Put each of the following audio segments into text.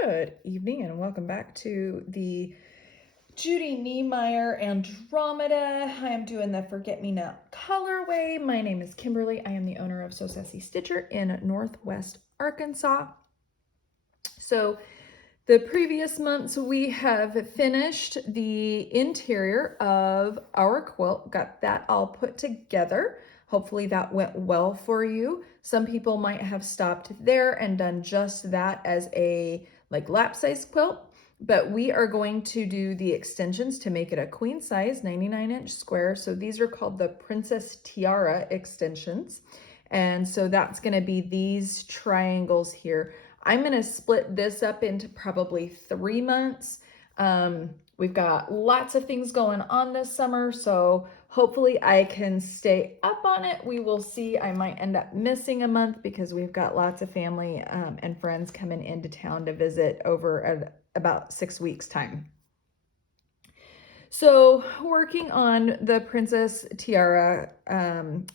Good evening and welcome back to the Judy Niemeyer Andromeda. I am doing the Forget Me Not colorway. My name is Kimberly. I am the owner of So Sassy Stitcher in Northwest Arkansas. So the previous months we have finished the interior of our quilt, got that all put together. Hopefully that went well for you. Some people might have stopped there and done just that as a lap size quilt, but we are going to do the extensions to make it a queen size 99-inch square. So these are called the Princess Tiara extensions. And so that's going to be these triangles here. I'm going to split this up into probably 3 months. We've got lots of things going on this summer, so hopefully I can stay up on it. We will see. I might end up missing a month because we've got lots of family and friends coming into town to visit over at about 6 weeks' time. So working on the Princess Tiara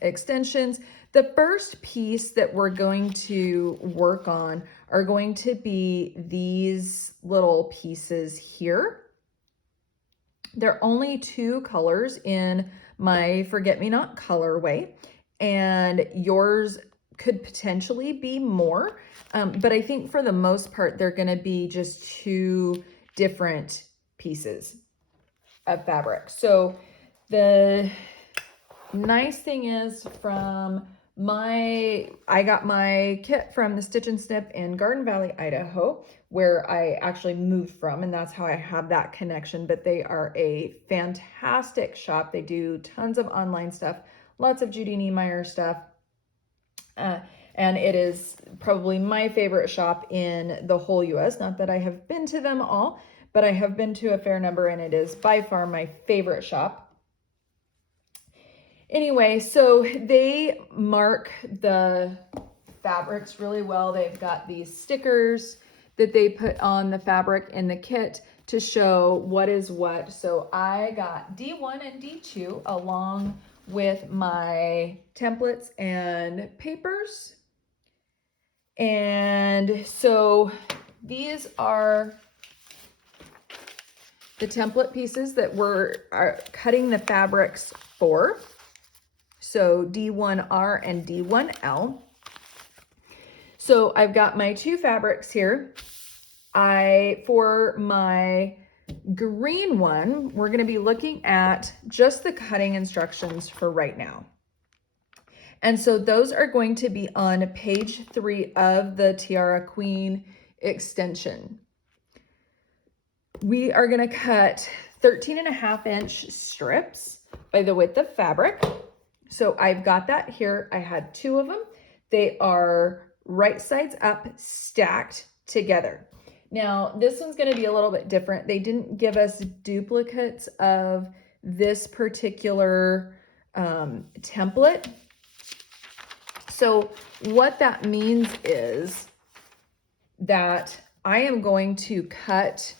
extensions, the first piece that we're going to work on are going to be these little pieces here. There are only 2 colors in my Forget Me Not colorway, and yours could potentially be more, but I think for the most part, they're going to be just 2 different pieces of fabric. So the nice thing is I got my kit from the Stitch and Snip in Garden Valley, Idaho, where I actually moved from, and that's how I have that connection. But they are a fantastic shop. They do tons of online stuff, lots of Judy Niemeyer stuff. And it is probably my favorite shop in the whole US. Not that I have been to them all, but I have been to a fair number, and it is by far my favorite shop. Anyway, so they mark the fabrics really well. They've got these stickers that they put on the fabric in the kit to show what is what. So I got D1 and D2 along with my templates and papers. And so these are the template pieces that we're cutting the fabrics for. So D1R and D1L. So I've got my 2 fabrics here. For my green one, we're going to be looking at just the cutting instructions for right now. And so those are going to be on page 3 of the Tiara Queen extension. We are going to cut 13.5-inch strips by the width of fabric. So I've got that here. I had 2 of them. They are right sides up, stacked together. Now, this one's going to be a little bit different. They didn't give us duplicates of this particular template. So what that means is that I am going to cut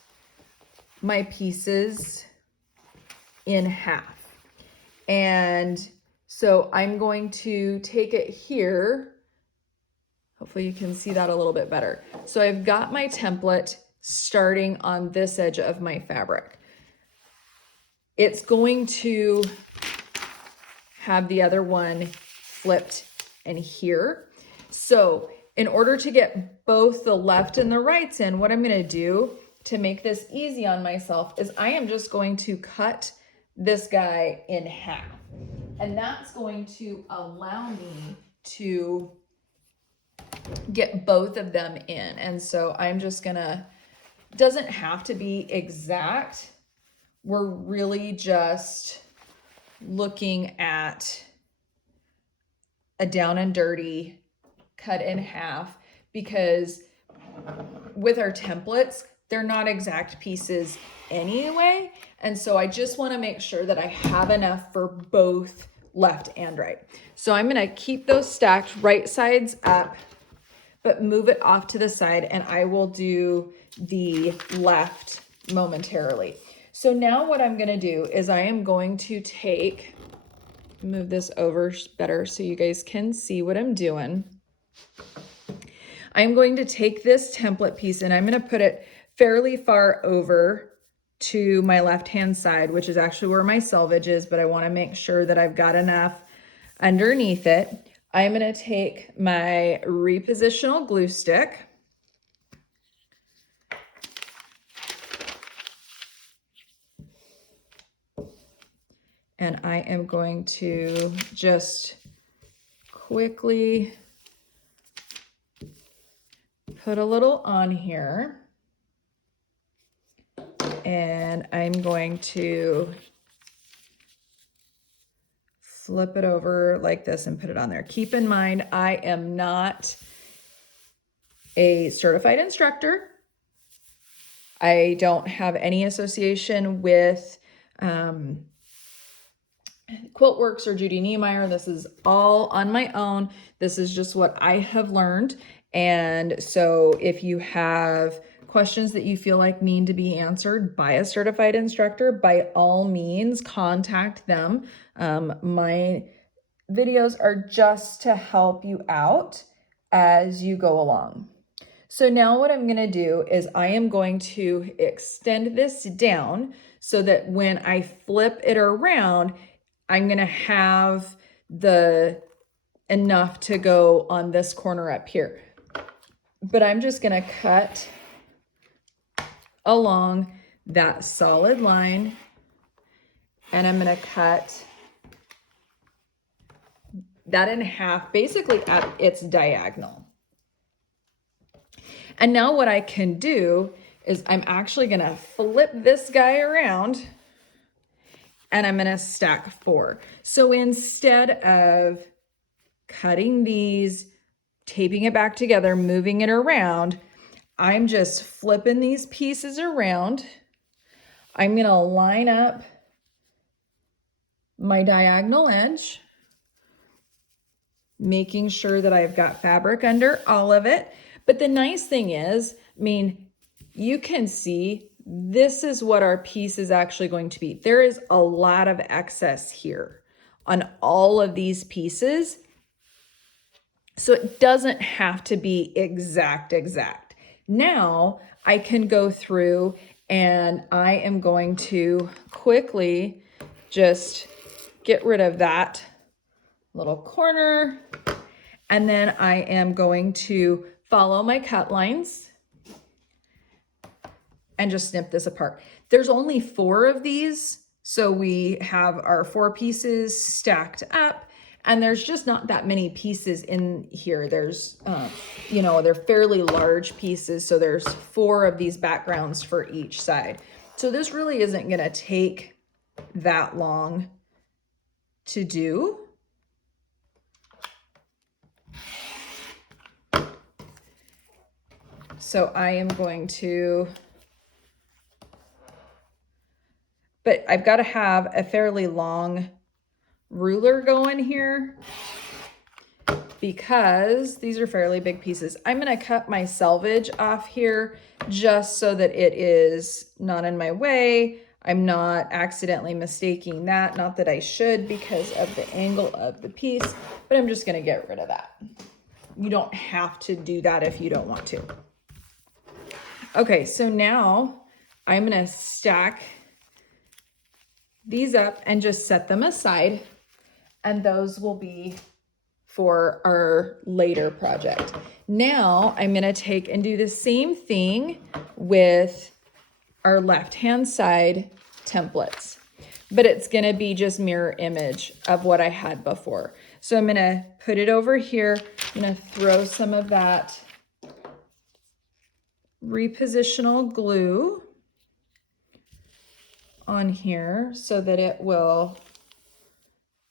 my pieces in half. And so I'm going to take it here. Hopefully you can see that a little bit better. So I've got my template starting on this edge of my fabric. It's going to have the other one flipped in here. So in order to get both the left and the rights in, what I'm going to do to make this easy on myself is I am just going to cut this guy in half. And that's going to allow me to get both of them in. And so I'm just gonna, doesn't have to be exact. We're really just looking at a down and dirty cut in half, because with our templates, they're not exact pieces anyway. And so I just want to make sure that I have enough for both left and right. So I'm going to keep those stacked right sides up, but move it off to the side, and I will do the left momentarily. So now what I'm going to do is I am going to move this over better so you guys can see what I'm doing. I'm going to take this template piece and I'm going to put it fairly far over to my left-hand side, which is actually where my selvage is, but I want to make sure that I've got enough underneath it. I'm going to take my repositional glue stick and I am going to just quickly put a little on here. And I'm going to flip it over like this and put it on there. Keep in mind, I am not a certified instructor. I don't have any association with Quiltworks or Judy Niemeyer. This is all on my own. This is just what I have learned. And so if you have questions that you feel like need to be answered by a certified instructor, by all means, contact them. My videos are just to help you out as you go along. So now what I'm going to do is I am going to extend this down so that when I flip it around, I'm going to have enough to go on this corner up here. But I'm just going to cut along that solid line and I'm going to cut that in half, basically at its diagonal. And now what I can do is I'm actually going to flip this guy around and I'm going to stack 4. So instead of cutting these, taping it back together, moving it around, I'm just flipping these pieces around. I'm going to line up my diagonal edge, making sure that I've got fabric under all of it. But the nice thing is, I mean, you can see this is what our piece is actually going to be. There is a lot of excess here on all of these pieces. So it doesn't have to be exact. Now I can go through and I am going to quickly just get rid of that little corner. And then I am going to follow my cut lines and just snip this apart. There's only 4 of these. So we have our 4 pieces stacked up and there's just not that many pieces in here. There's, you know, they're fairly large pieces. So there's 4 of these backgrounds for each side. So this really isn't gonna take that long to do. So I am going to, but I've got to have a fairly long ruler going here because these are fairly big pieces. I'm going to cut my selvage off here just so that it is not in my way. I'm not accidentally mistaking that. Not that I should because of the angle of the piece, but I'm just going to get rid of that. You don't have to do that if you don't want to. Okay, so now I'm going to stack these up and just set them aside, and those will be for our later project. Now I'm going to take and do the same thing with our left-hand side templates, but it's going to be just mirror image of what I had before. So I'm going to put it over here. I'm going to throw some of that repositional glue on here so that it will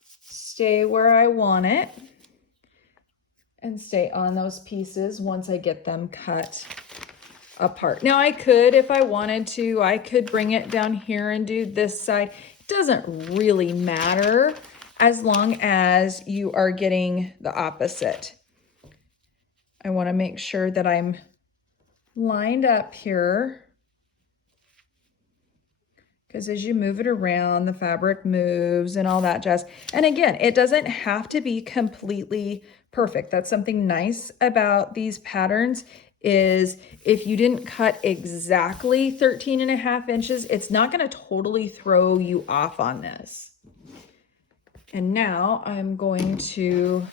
stay where I want it and stay on those pieces once I get them cut apart. Now I could, if I wanted to, I could bring it down here and do this side. It doesn't really matter as long as you are getting the opposite. I want to make sure that I'm lined up here, because as you move it around, the fabric moves and all that jazz. And again, it doesn't have to be completely perfect. That's something nice about these patterns is if you didn't cut exactly 13.5 inches, it's not going to totally throw you off on this. And now I'm going to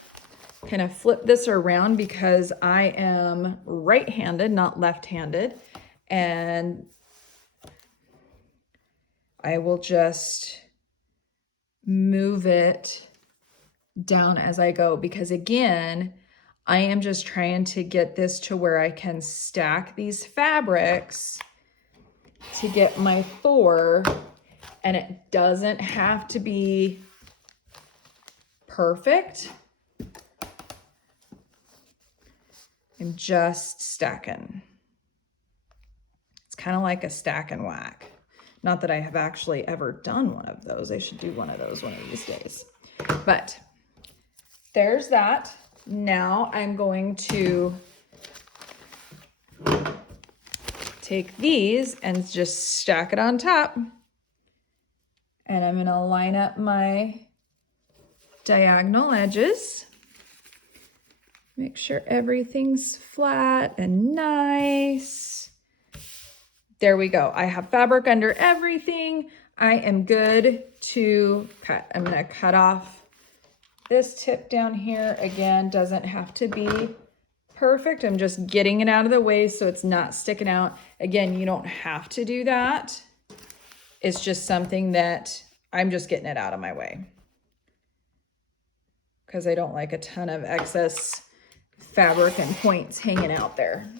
kind of flip this around because I am right-handed, not left-handed. And I will just move it down as I go because again, I am just trying to get this to where I can stack these fabrics to get my 4, and it doesn't have to be perfect. I'm just stacking. It's kind of like a stack and whack. Not that I have actually ever done one of those. I should do one of those one of these days. But there's that. Now I'm going to take these and just stack it on top. And I'm going to line up my diagonal edges. Make sure everything's flat and nice. There we go. I have fabric under everything. I am good to cut. I'm going to cut off this tip down here. Again, doesn't have to be perfect. I'm just getting it out of the way so it's not sticking out. Again, you don't have to do that. It's just something that I'm just getting it out of my way because I don't like a ton of excess fabric and points hanging out there.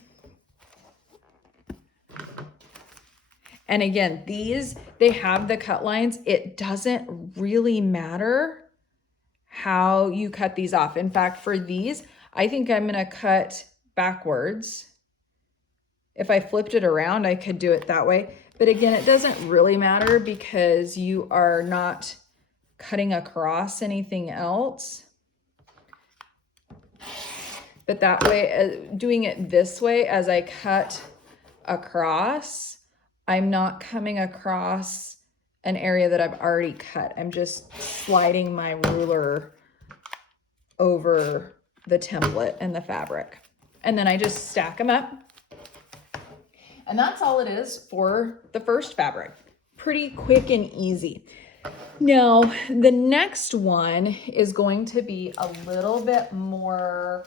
And again, these, they have the cut lines. It doesn't really matter how you cut these off. In fact, for these, I think I'm going to cut backwards. If I flipped it around, I could do it that way. But again, it doesn't really matter because you are not cutting across anything else. But that way, doing it this way as I cut across, I'm not coming across an area that I've already cut. I'm just sliding my ruler over the template and the fabric. And then I just stack them up. And that's all it is for the first fabric. Pretty quick and easy. Now, the next one is going to be a little bit more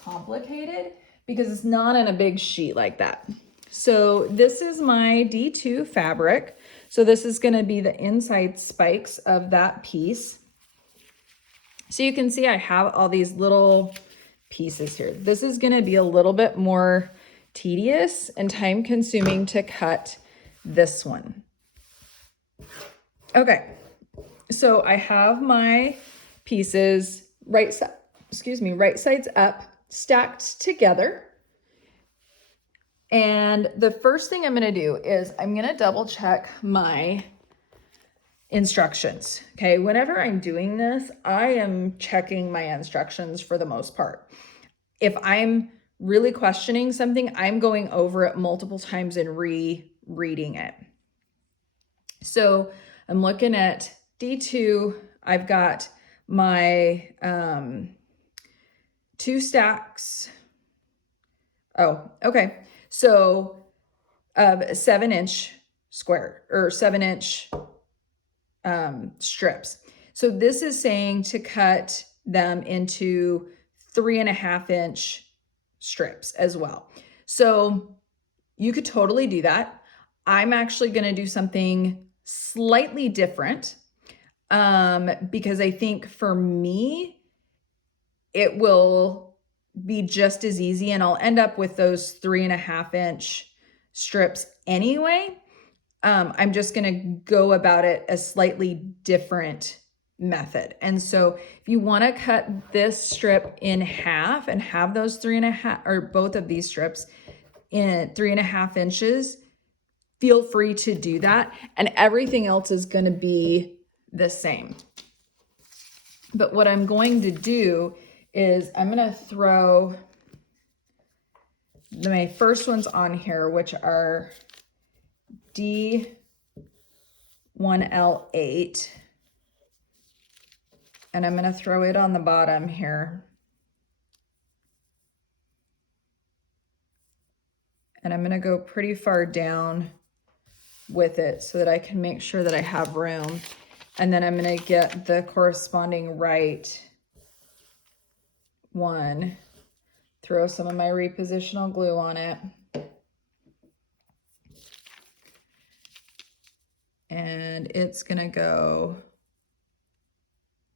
complicated because it's not in a big sheet like that. So this is my D2 fabric. So this is going to be the inside spikes of that piece. So you can see I have all these little pieces here. This is going to be a little bit more tedious and time consuming to cut this one. Okay, so I have my pieces right sides up, stacked together. And the first thing I'm going to do is I'm going to double check my instructions. Okay, whenever I'm doing this, I am checking my instructions for the most part. If I'm really questioning something, I'm going over it multiple times and rereading it. So I'm looking at D2. I've got my 2 stacks. Oh, okay. So 7-inch square or 7-inch strips. So this is saying to cut them into 3.5-inch strips as well. So you could totally do that. I'm actually going to do something slightly different because I think for me, it will be just as easy and I'll end up with those 3.5-inch strips anyway. I'm just going to go about it a slightly different method. And so if you want to cut this strip in half and have those 3.5 or both of these strips in 3.5 inches, feel free to do that. And everything else is going to be the same. But what I'm going to do is I'm going to throw my first ones on here, which are D1L8. And I'm going to throw it on the bottom here. And I'm gonna go pretty far down with it so that I can make sure that I have room. And then I'm gonna get the corresponding right one, throw some of my repositional glue on it. And it's gonna go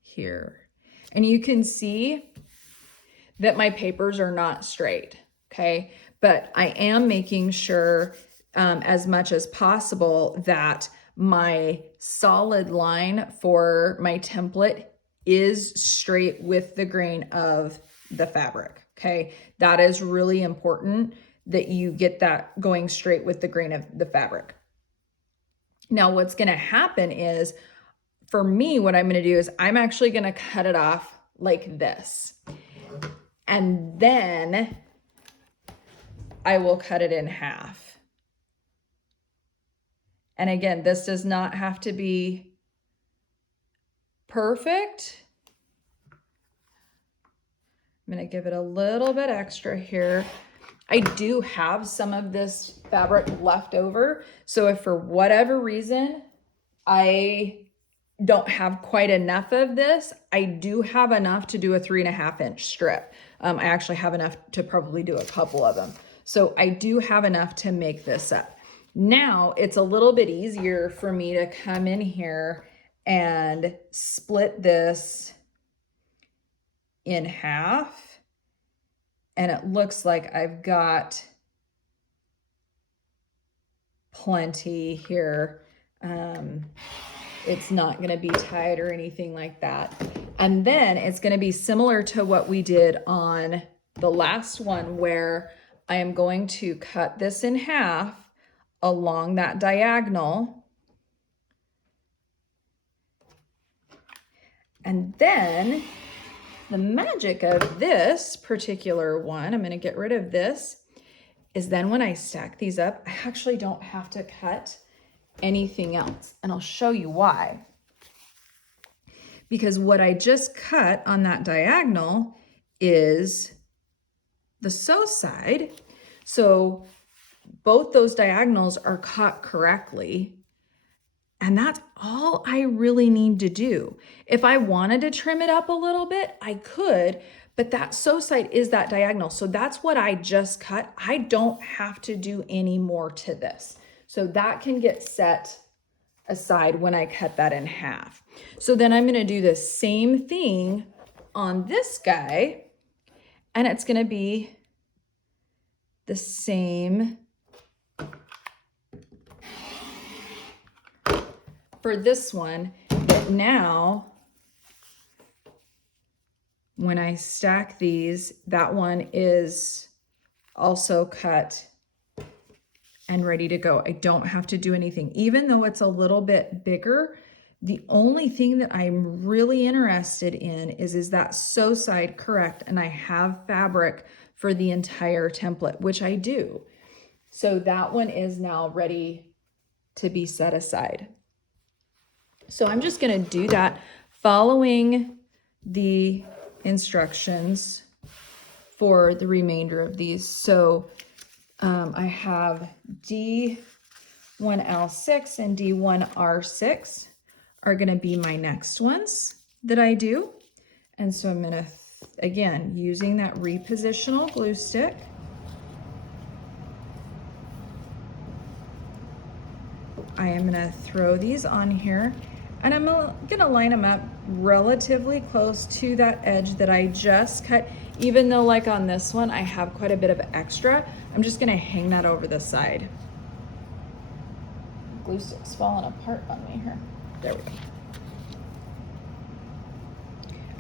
here. And you can see that my papers are not straight, okay? But I am making sure as much as possible that my solid line for my template is straight with the grain of the fabric, okay? That is really important that you get that going straight with the grain of the fabric. Now, what's gonna happen is, for me, what I'm gonna do is I'm actually gonna cut it off like this. And then I will cut it in half. And again, this does not have to be perfect. I'm gonna give it a little bit extra here. I do have some of this fabric left over. So if for whatever reason I don't have quite enough of this, I do have enough to do a 3.5 inch strip. I actually have enough to probably do a couple of them. So I do have enough to make this up. Now it's a little bit easier for me to come in here and split this in half. And it looks like I've got plenty here. It's not going to be tight or anything like that. And then it's going to be similar to what we did on the last one, where I am going to cut this in half along that diagonal. And then the magic of this particular one, I'm going to get rid of this, is then when I stack these up, I actually don't have to cut anything else. And I'll show you why. Because what I just cut on that diagonal is the sew side. So both those diagonals are cut correctly. And that's all I really need to do. If I wanted to trim it up a little bit, I could, but that sew side is that diagonal. So that's what I just cut. I don't have to do any more to this. So that can get set aside when I cut that in half. So then I'm gonna do the same thing on this guy, and it's gonna be the same for this one. But now, when I stack these, that one is also cut and ready to go. I don't have to do anything. Even though it's a little bit bigger, the only thing that I'm really interested in is that sew side correct? And I have fabric for the entire template, which I do. So that one is now ready to be set aside. So I'm just gonna do that following the instructions for the remainder of these. So I have D1L6 and D1R6 are gonna be my next ones that I do. And so I'm gonna, again, using that repositional glue stick, I am gonna throw these on here, and I'm gonna line them up relatively close to that edge that I just cut. Even though, like on this one, I have quite a bit of extra, I'm just gonna hang that over the side. Glue stick's falling apart on me here. There we go.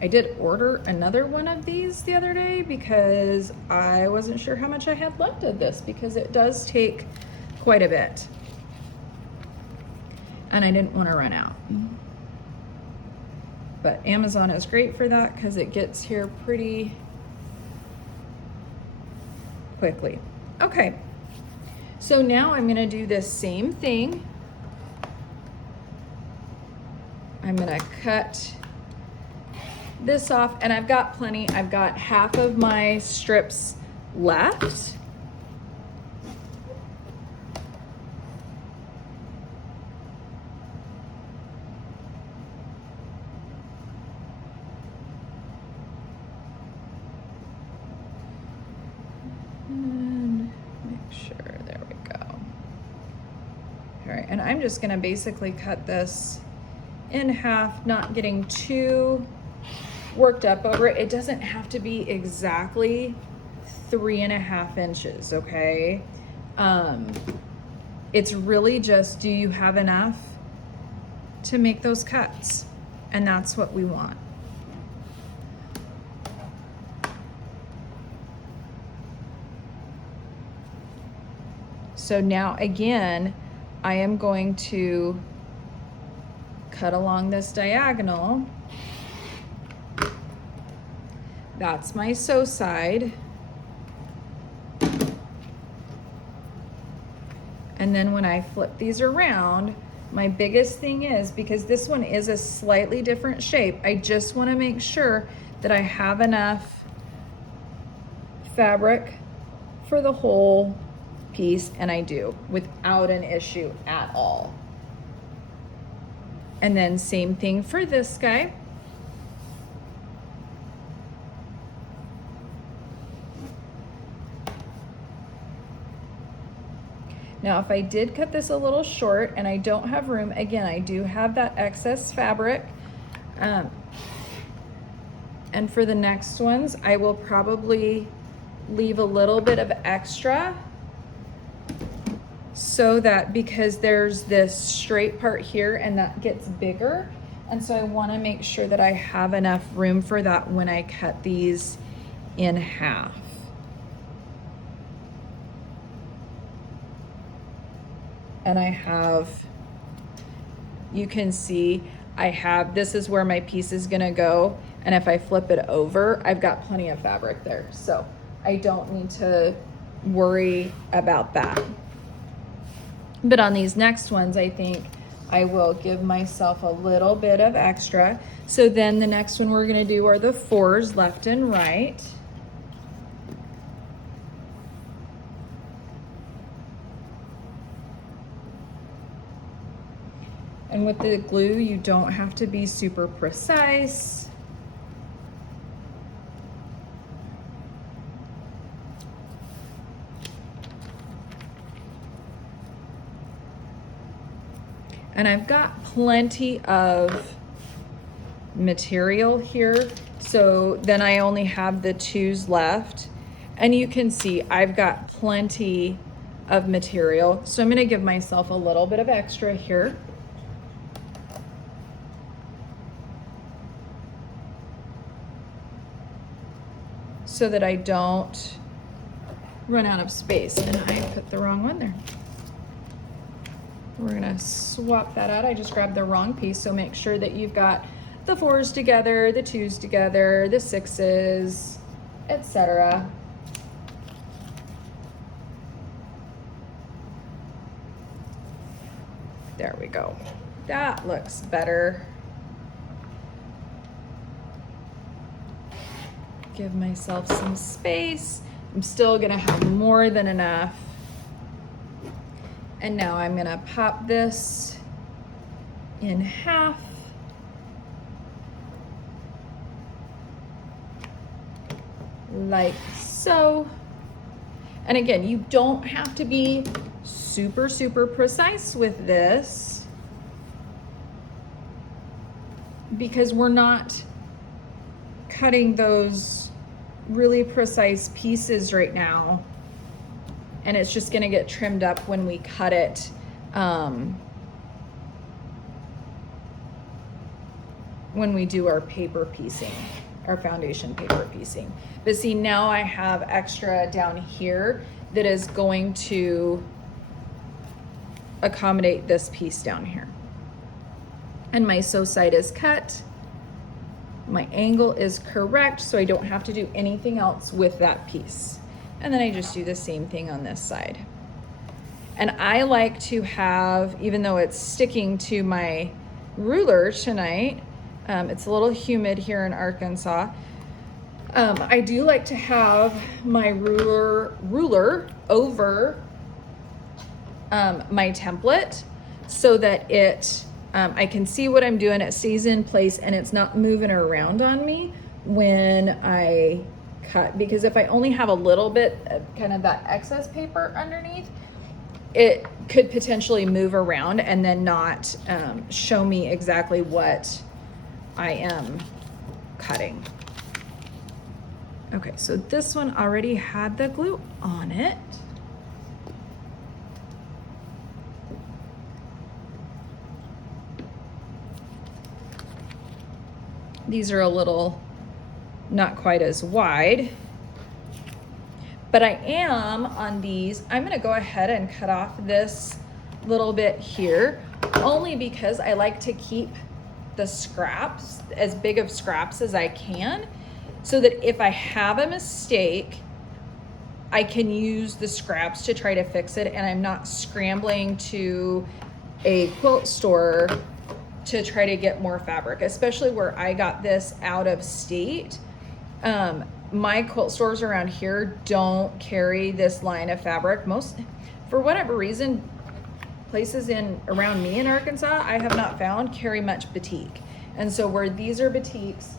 I did order another one of these the other day because I wasn't sure how much I had left of this, because it does take quite a bit. And I didn't want to run out. But Amazon is great for that because it gets here pretty quickly. Okay, so now I'm gonna do this same thing. I'm gonna cut this off, and I've got plenty. I've got half of my strips left. And I'm just gonna basically cut this in half, not getting too worked up over it. It doesn't have to be exactly 3.5 inches, okay? It's really just, do you have enough to make those cuts? And that's what we want. So now again, I am going to cut along this diagonal. That's my sew side. And then when I flip these around, my biggest thing is, because this one is a slightly different shape, I just want to make sure that I have enough fabric for the whole piece, and I do, without an issue at all. And then same thing for this guy. Now, if I did cut this a little short and I don't have room, again, I do have that excess fabric. And for the next ones, I will probably leave a little bit of extra, so that, because there's this straight part here and that gets bigger. And so I want to make sure that I have enough room for that when I cut these in half. And I have, you can see, I have, this is where my piece is gonna go. And if I flip it over, I've got plenty of fabric there. So I don't need to worry about that. But on these next ones, I think I will give myself a little bit of extra. So then the next one we're gonna do are the 4s left and right. And with the glue, you don't have to be super precise. And I've got plenty of material here, so then I only have the 2s left. And you can see I've got plenty of material, so I'm gonna give myself a little bit of extra here. So that I don't run out of space. And I put the wrong one there. We're gonna swap that out. I just grabbed the wrong piece, so make sure that you've got the 4s together, the 2s together, the 6s, etc. There we go. That looks better. Give myself some space. I'm still gonna have more than enough. And now I'm gonna pop this in half. Like so. And again, you don't have to be super, super precise with this, because we're not cutting those really precise pieces right now, and it's just gonna get trimmed up when we cut it when we do our paper piecing, our foundation paper piecing. But see, now I have extra down here that is going to accommodate this piece down here. And my sew side is cut. My angle is correct, so I don't have to do anything else with that piece. And then I just do the same thing on this side. And I like to have, even though it's sticking to my ruler tonight, it's a little humid here in Arkansas, I do like to have my ruler over my template, so that it I can see what I'm doing, it stays in place, and it's not moving around on me when I cut. Because if I only have a little bit of kind of that excess paper underneath, it could potentially move around and then not show me exactly what I am cutting. Okay, so this one already had the glue on it. These are a little not quite as wide, but I am on these. I'm gonna go ahead and cut off this little bit here, only because I like to keep the scraps, as big of scraps as I can, so that if I have a mistake, I can use the scraps to try to fix it, and I'm not scrambling to a quilt store to try to get more fabric, especially where I got this out of state. My quilt stores around here don't carry this line of fabric. Most, for whatever reason, places around me in Arkansas, I have not found carry much batik. And so where these are batiks,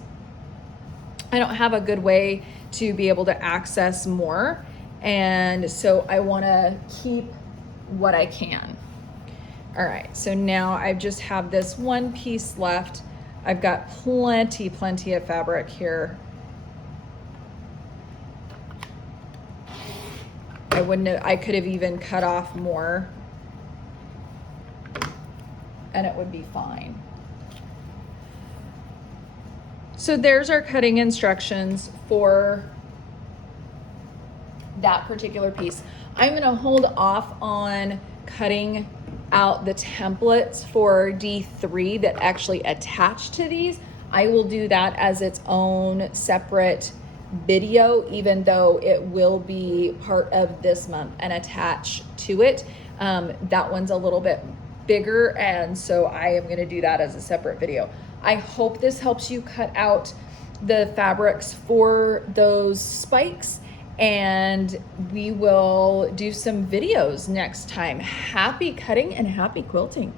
I don't have a good way to be able to access more. And so I wanna keep what I can. All right, so now I just have this one piece left. I've got plenty of fabric here. I could have even cut off more and it would be fine. So there's our cutting instructions for that particular piece. I'm gonna hold off on cutting out the templates for D3 that actually attach to these. I will do that as its own separate video, even though it will be part of this month and attach to it. That one's a little bit bigger, and so I am going to do that as a separate video. I hope this helps you cut out the fabrics for those spikes, and we will do some videos next time. Happy cutting and happy quilting.